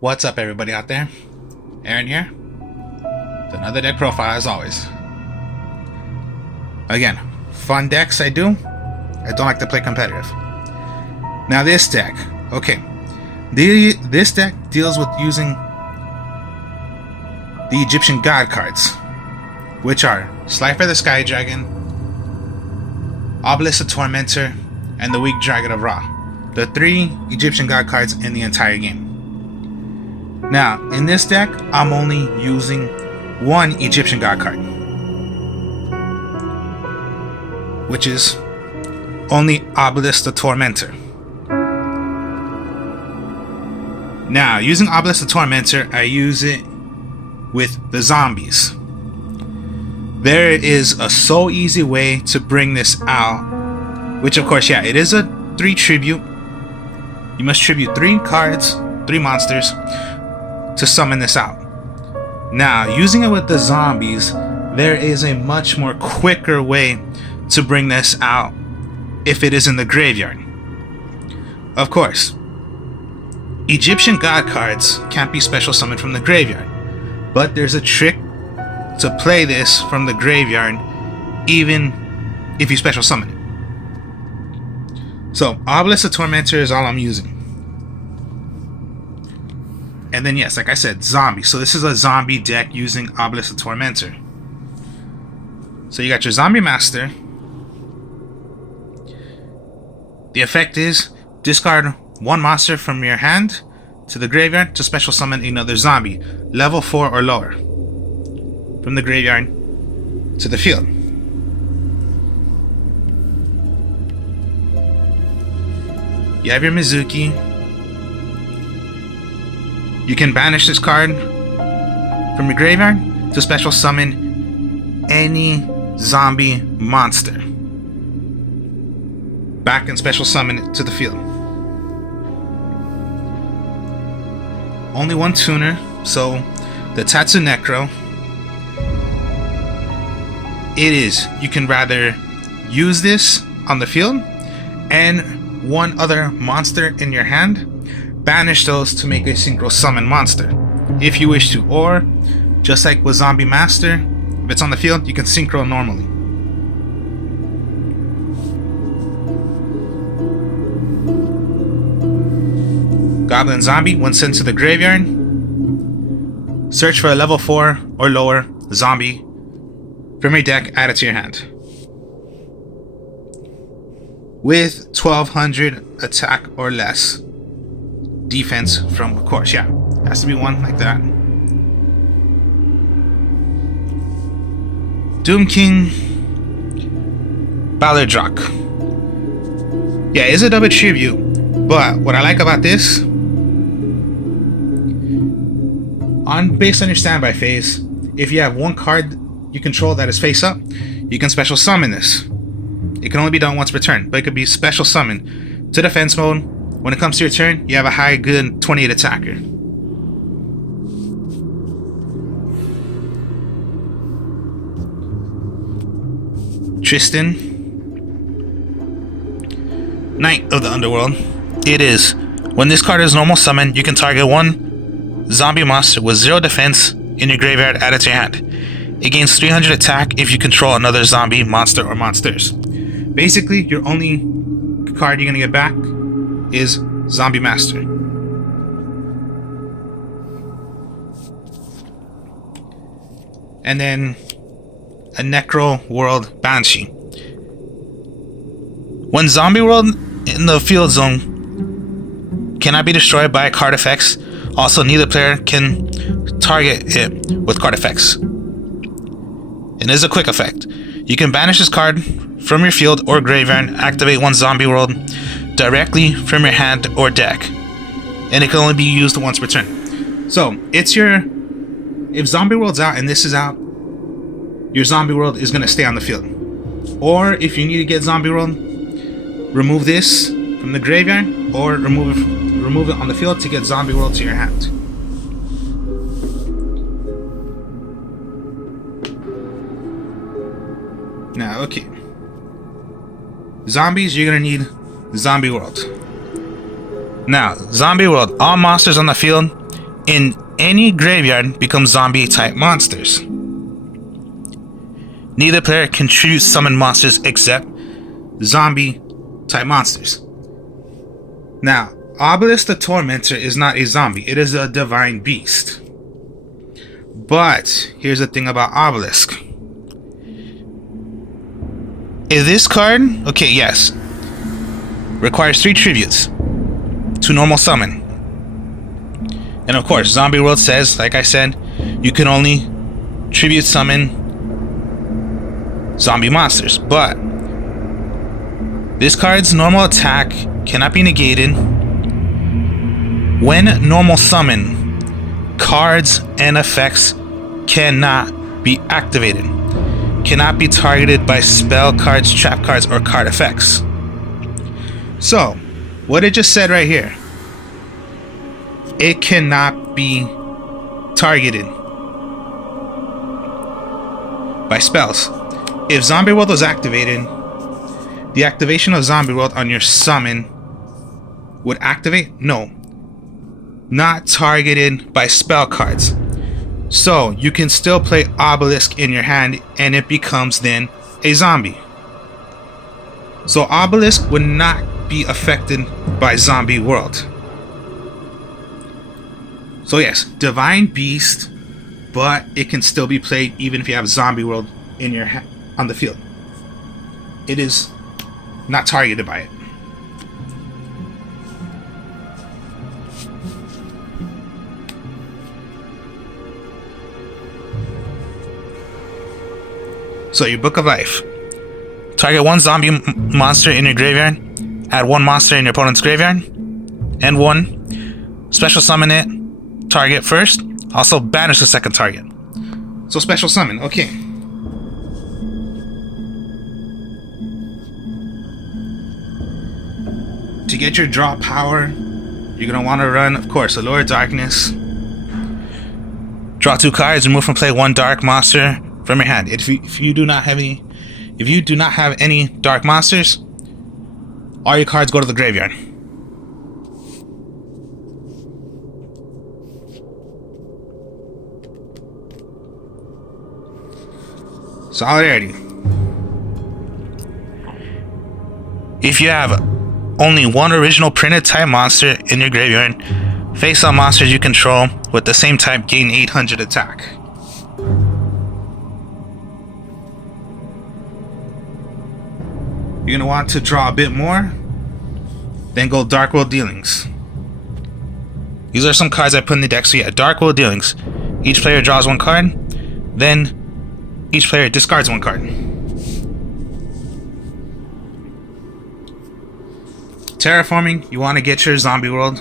What's up, everybody out there? Aaron here with another deck profile as always. Again, fun decks I do. I don't like to play competitive. Now this deck, okay. This deck deals with using the Egyptian God cards, which are Slifer the Sky Dragon, Obelisk the Tormentor, and the Weak Dragon of Ra. The 3 Egyptian God cards in the entire game. Now, in this deck, I'm only using 1 Egyptian God card, which is only Obelisk the Tormentor. Now, using Obelisk the Tormentor, I use it with the zombies. There is a so easy way to bring this out, which of course, yeah, it is a 3 tribute. You must tribute 3 cards, 3 monsters, to summon this out. Now, using it with the zombies, there is a much more quicker way to bring this out if it is in the graveyard. Of course, Egyptian God cards can't be special summoned from the graveyard, but there's a trick to play this from the graveyard even if you special summon it. So, Obelisk the Tormentor is all I'm using. And then yes, like I said, zombie. So this is a zombie deck using Obelisk the Tormentor. So you got your Zombie Master. The effect is discard 1 monster from your hand to the graveyard to special summon another zombie, level 4 or lower, from the graveyard to the field. You have your Mizuki. You can banish this card from your graveyard to special summon any zombie monster back and special summon it to the field. Only 1 tuner, so the Tatsu Necro. It is, you can rather use this on the field and 1 other monster in your hand, banish those to make a synchro summon monster if you wish to, or just like with Zombie Master, if it's on the field, you can synchro normally. Goblin Zombie, when sent to the graveyard, search for a level 4 or lower zombie from your deck, add it to your hand. With 1200 attack or less. Defense from, of course, yeah, has to be 1 like that. Doom King Balerdrock. Yeah, it's a double tribute, but what I like about this, based on your standby phase, if you have 1 card you control that is face up, you can special summon this. It can only be done once per turn, but it could be special summon to defense mode. When it comes to your turn, you have a high good 28 attacker. Tristan, Knight of the Underworld. It is, when this card is normal summon, you can target 1 zombie monster with 0 defense in your graveyard, add it to your hand. It gains 300 attack if you control another zombie monster or monsters. Basically, your only card you're gonna get back is Zombie Master. And then a Necro World Banshee. When Zombie World in the field zone cannot be destroyed by card effects, also neither player can target it with card effects. It is a quick effect. You can banish this card from your field or graveyard, activate 1 Zombie World directly from your hand or deck, and it can only be used once per turn. So it's if Zombie World's out and this is out, your Zombie World is going to stay on the field. Or if you need to get Zombie World, remove this from the graveyard or remove it on the field to get Zombie World to your hand. Now, okay. Zombies, you're gonna need Zombie World. Now, Zombie World, all monsters on the field in any graveyard become zombie-type monsters. Neither player can choose summon monsters except zombie-type monsters. Now, Obelisk the Tormentor is not a zombie. It is a divine beast. But here's the thing about Obelisk. If this card, okay, yes, requires 3 tributes to normal summon. And of course, Zombie World says, like I said, you can only tribute summon zombie monsters. But this card's normal attack cannot be negated. When normal summon, cards and effects cannot be activated. Cannot be targeted by spell cards, trap cards, or card effects. So, what it just said right here, it cannot be targeted by spells. If Zombie World was activated, the activation of Zombie World on your summon would activate? No. Not targeted by spell cards. So you can still play Obelisk in your hand and it becomes then a zombie. So Obelisk would not be affected by Zombie World. So yes, Divine Beast, but it can still be played even if you have Zombie World in your on the field. It is not targeted by it. So your Book of Life. Target 1 zombie monster in your graveyard. Add 1 monster in your opponent's graveyard. And 1. Special summon it. Target first. Also banish the second target. So special summon. Okay. To get your draw power, you're going to want to run, of course, Allure of Darkness. Draw 2 cards. Remove from play 1 dark monster from your hand. If you do not have any dark monsters, all your cards go to the graveyard. Solidarity. If you have only 1 original printed type monster in your graveyard, face up monsters you control with the same type gain 800 attack. You're going to want to draw a bit more, then go Dark World Dealings. These are some cards I put in the deck. So yeah, Dark World Dealings. Each player draws 1 card, then each player discards 1 card. Terraforming, you want to get your Zombie World.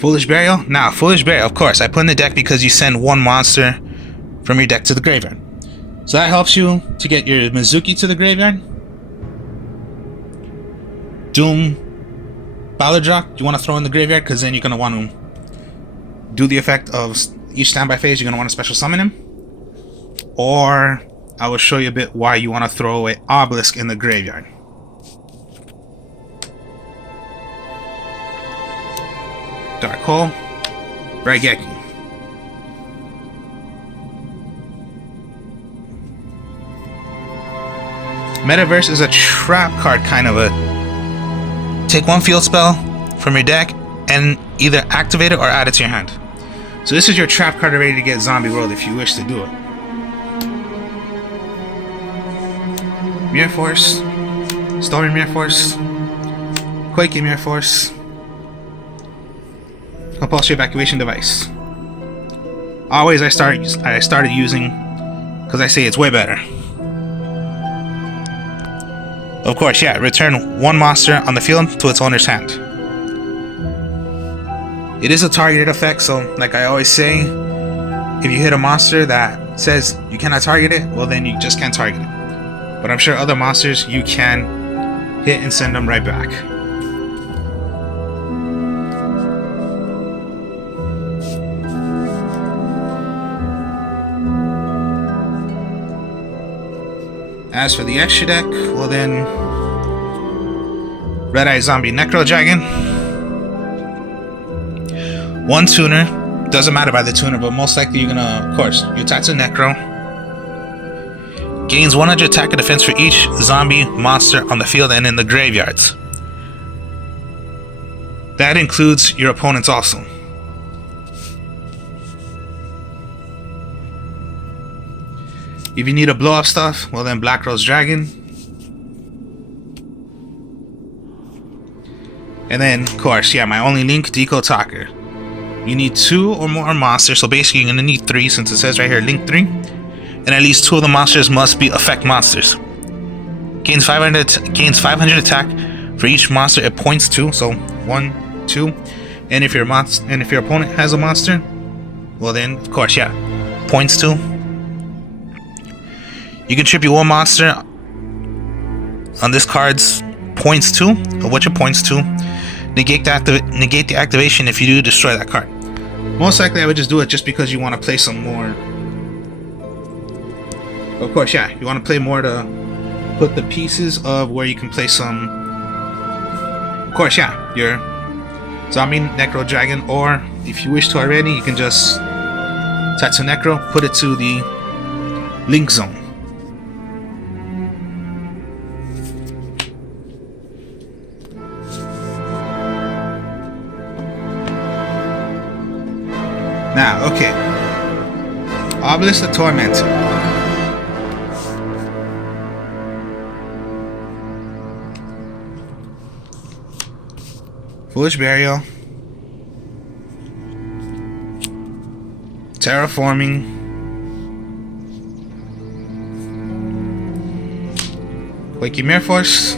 Foolish Burial. Now, Foolish Burial, of course, I put in the deck because you send 1 monster from your deck to the graveyard. So that helps you to get your Mizuki to the graveyard. Doom Balladrock, you want to throw in the graveyard because then you're going to want to do the effect of each standby phase. You're going to want to special summon him. Or I will show you a bit why you want to throw away Obelisk in the graveyard. Dark Hole, Raigeki. Metaverse is a trap card, kind of a take 1 field spell from your deck and either activate it or add it to your hand. So this is your trap card ready to get Zombie World if you wish to do it. Mirror Force, Stormy Mirror Force, Quaking Mirror Force, Compulsory Evacuation Device. Always I started using because I say it's way better. Of course, yeah, return 1 monster on the field to its owner's hand. It is a targeted effect, so like I always say, if you hit a monster that says you cannot target it, well then you just can't target it. But I'm sure other monsters you can hit and send them right back. As for the extra deck, well then, Red Eye Zombie Necro Dragon. 1 tuner. Doesn't matter by the tuner, but most likely you're gonna, of course, you attack to Necro. Gains 100 attack and defense for each zombie monster on the field and in the graveyards. That includes your opponents also. If you need to blow up stuff, well then Black Rose Dragon. And then, of course, yeah, my only link, Deco Talker. You need 2 or more monsters, so basically you're gonna need 3 since it says right here, link 3. And at least 2 of the monsters must be effect monsters. Gains 500 attack for each monster it points to, so 1, 2. And if your opponent has a monster, well then, of course, yeah, points to. You can tribute 1 monster on this card's points to, or what your points to. Negate the activation if you do destroy that card. Most likely I would just do it just because you want to play some more. Of course, yeah, you want to play more to put the pieces of where you can play some. Of course, yeah, your Zombie Necro Dragon, or if you wish to already, you can just Tattoo Necro, put it to the link zone. Now, okay. Obelisk the Torment. Foolish Burial. Terraforming. Quaking Mirror Force.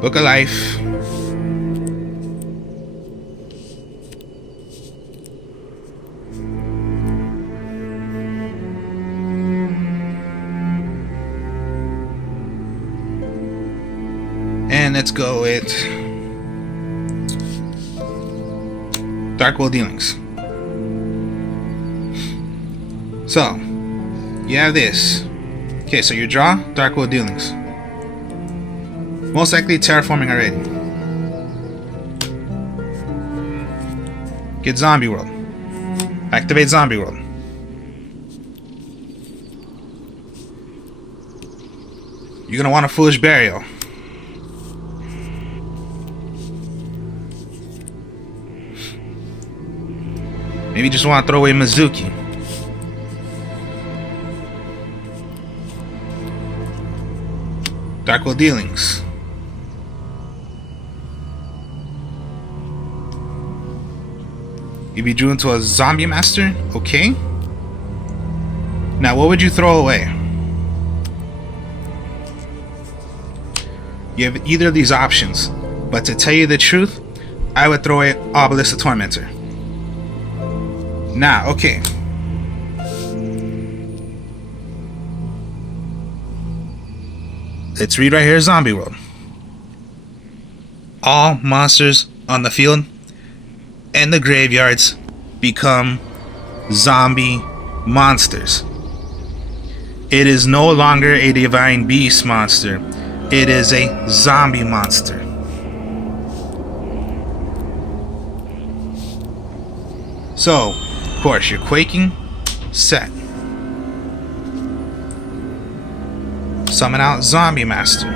Book of Life. And let's go with Dark World Dealings. So, you have this. Okay, so you draw Dark World Dealings. Most likely terraforming already. Get Zombie World. Activate Zombie World. You're gonna want a Foolish Burial. Maybe you just want to throw away Mizuki. Dark World Dealings. You be drew into a Zombie Master? Okay. Now what would you throw away? You have either of these options, but to tell you the truth, I would throw away Obelisk the Tormentor. Now, okay. Let's read right here, Zombie World. All monsters on the field and the graveyards become zombie monsters. It is no longer a Divine Beast monster. It is a zombie monster. So, of course, you're quaking, set. Summon out Zombie Master.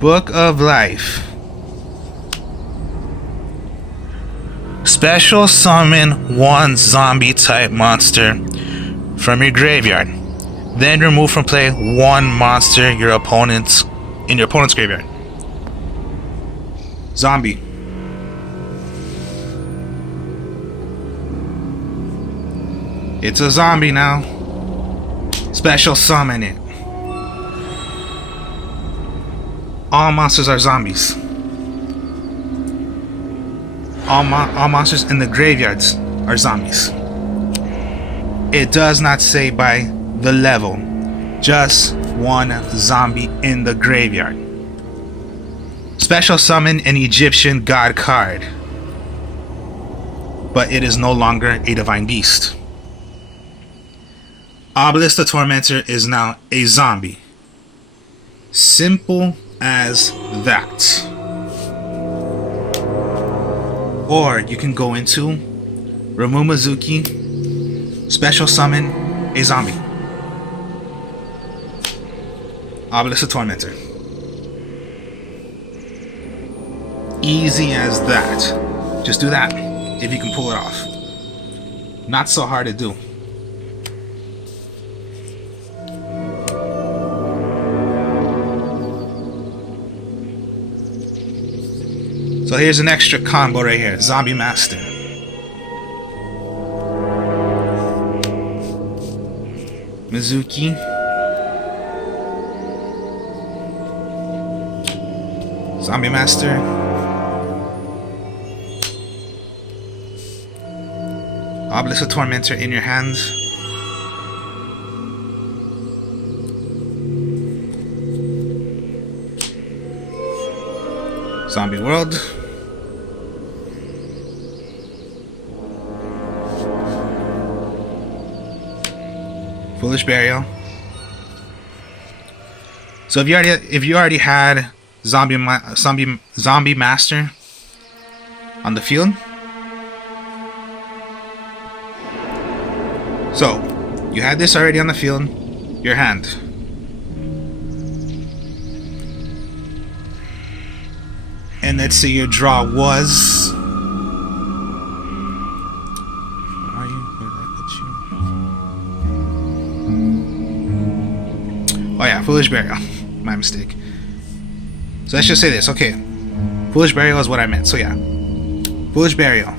Book of Life. Special summon 1 zombie type monster from your graveyard. Then remove from play 1 monster in your opponent's graveyard. Zombie. It's a zombie now. Special summon it. All monsters are zombies. All monsters in the graveyards are zombies. It does not say by the level. Just 1 zombie in the graveyard. Special summon an Egyptian god card, but it is no longer a divine beast. Obelisk the Tormentor is now a zombie. Simple as that. Or you can go into Ramumazuki, special summon a zombie. Obelisk the Tormentor. Easy as that. Just do that if you can pull it off. Not so hard to do. So here's an extra combo right here. Zombie Master. Mizuki. Zombie Master. Obelisk the Tormentor in your hands. Zombie World. Foolish Burial. So if you already had Zombie Master on the field, so you had this already on the field, your hand. And let's say your draw was. Where are you? Where did I put you? Oh yeah, Foolish Burial. My mistake. So let's just say this. Okay, Foolish Burial is what I meant. So yeah, Foolish Burial.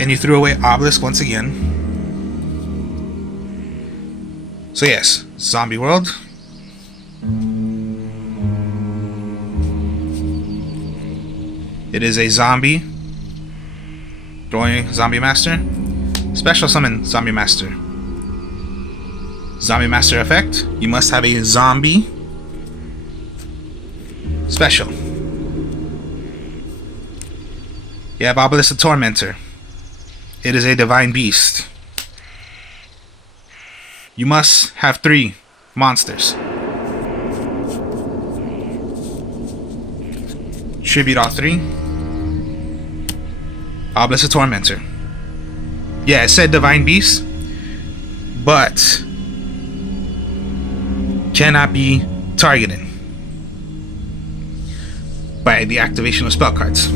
And you threw away Obelisk once again. So yes, Zombie World. It is a zombie. Throwing Zombie Master. Special summon Zombie Master. Zombie Master effect. You must have a zombie. Special. You have Obelisk the Tormentor. It is a divine beast. You must have 3 monsters. Tribute all 3. Obelisk the Tormentor. Yeah, it said divine beast, but cannot be targeted by the activation of spell cards.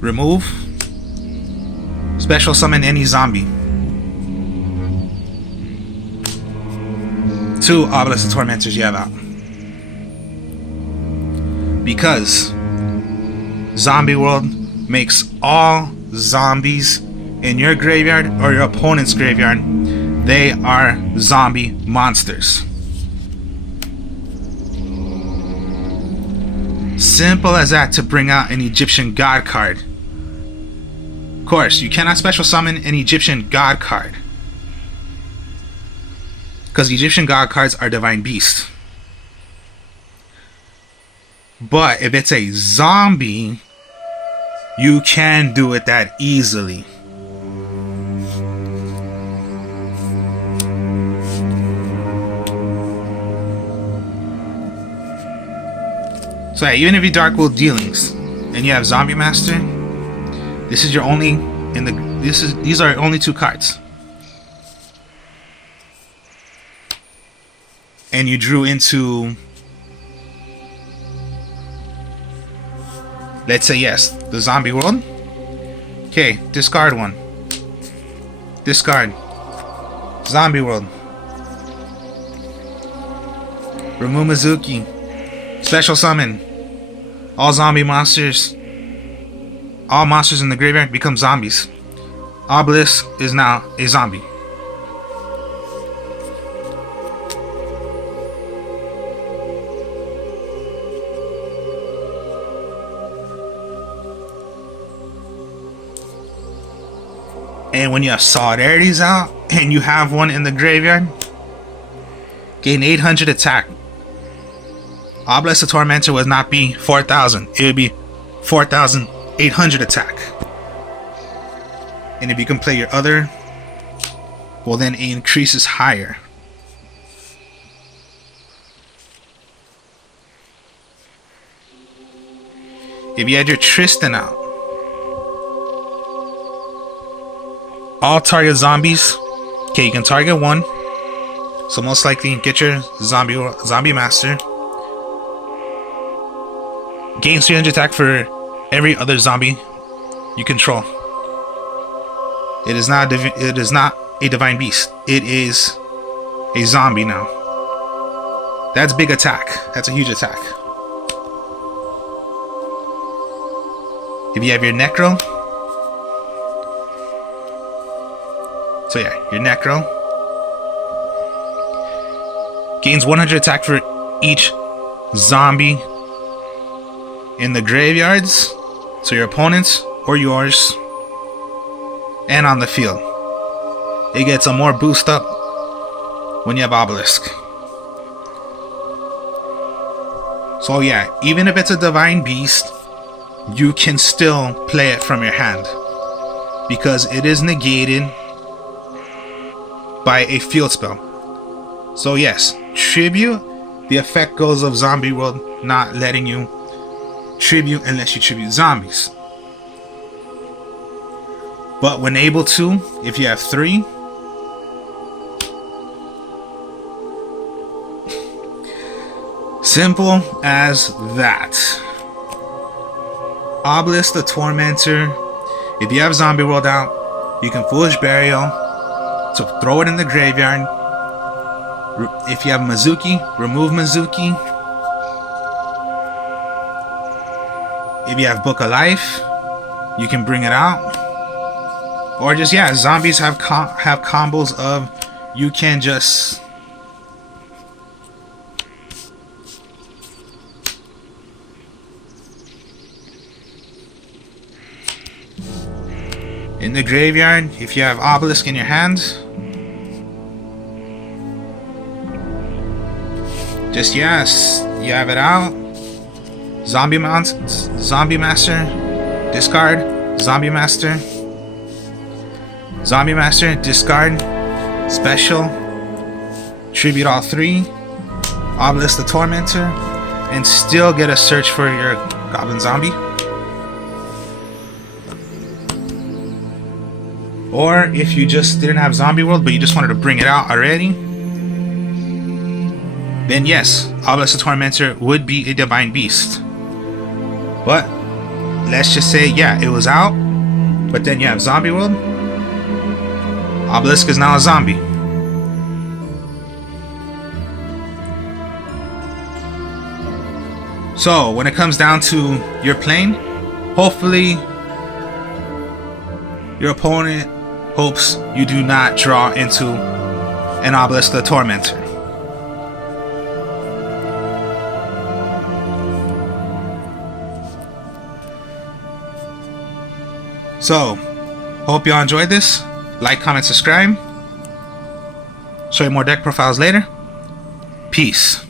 Remove. Special summon any zombie. 2 Obelisk the Tormentors you have out. Because Zombie World makes all zombies in your graveyard or your opponent's graveyard, they are zombie monsters. Simple as that to bring out an Egyptian god card. Of course, you cannot special summon an Egyptian god card, because Egyptian god cards are divine beasts. But if it's a zombie, you can do it that easily. So yeah, even if you Dark Will Dealings and you have Zombie Master, this is your only these are only 2 cards. And you drew into, let's say yes, the Zombie World. Okay, discard 1. Discard. Zombie World. Ramumazuki. Special summon. All zombie monsters. All monsters in the graveyard become zombies. Obelisk is now a zombie. And when you have solidarities out and you have one in the graveyard, gain 800 attack. Obelisk the Tormentor would not be 4,000. It would be 4,800 attack. And if you can play your other, well, then it increases higher. If you had your Tristan out, all target zombies. Okay, you can target one. So most likely get your zombie master. Gains 300 attack for every other zombie you control. It is not a divine beast. It is a zombie now. That's big attack. That's a huge attack. If you have your Necro, so yeah, your Necro gains 100 attack for each zombie in the graveyards, so your opponents or yours, and on the field. It gets a more boost up when you have Obelisk. So yeah, even if it's a divine beast, you can still play it from your hand because it is negated by a field spell. So yes, tribute, the effect goes of Zombie World not letting you tribute unless you tribute zombies. But when able to, if you have 3, simple as that. Obelisk the Tormentor. If you have Zombie World out, you can Foolish Burial to throw it in the graveyard. If you have Mizuki, remove Mizuki. If you have Book of Life, you can bring it out. Or just, yeah, zombies have combos of you can just in the graveyard, if you have Obelisk in your hands, just yes, you have it out. Zombie Master, discard. Zombie Master, discard. Special, tribute all 3. Obelisk the Tormentor, and still get a search for your Goblin Zombie. Or if you just didn't have Zombie World, but you just wanted to bring it out already, then yes, Obelisk the Tormentor would be a divine beast. But let's just say, yeah, it was out, but then you have Zombie World. Obelisk is now a zombie. So when it comes down to your playing, hopefully your opponent hopes you do not draw into an Obelisk the Tormentor. So, hope y'all enjoyed this. Like, comment, subscribe. Show you more deck profiles later. Peace.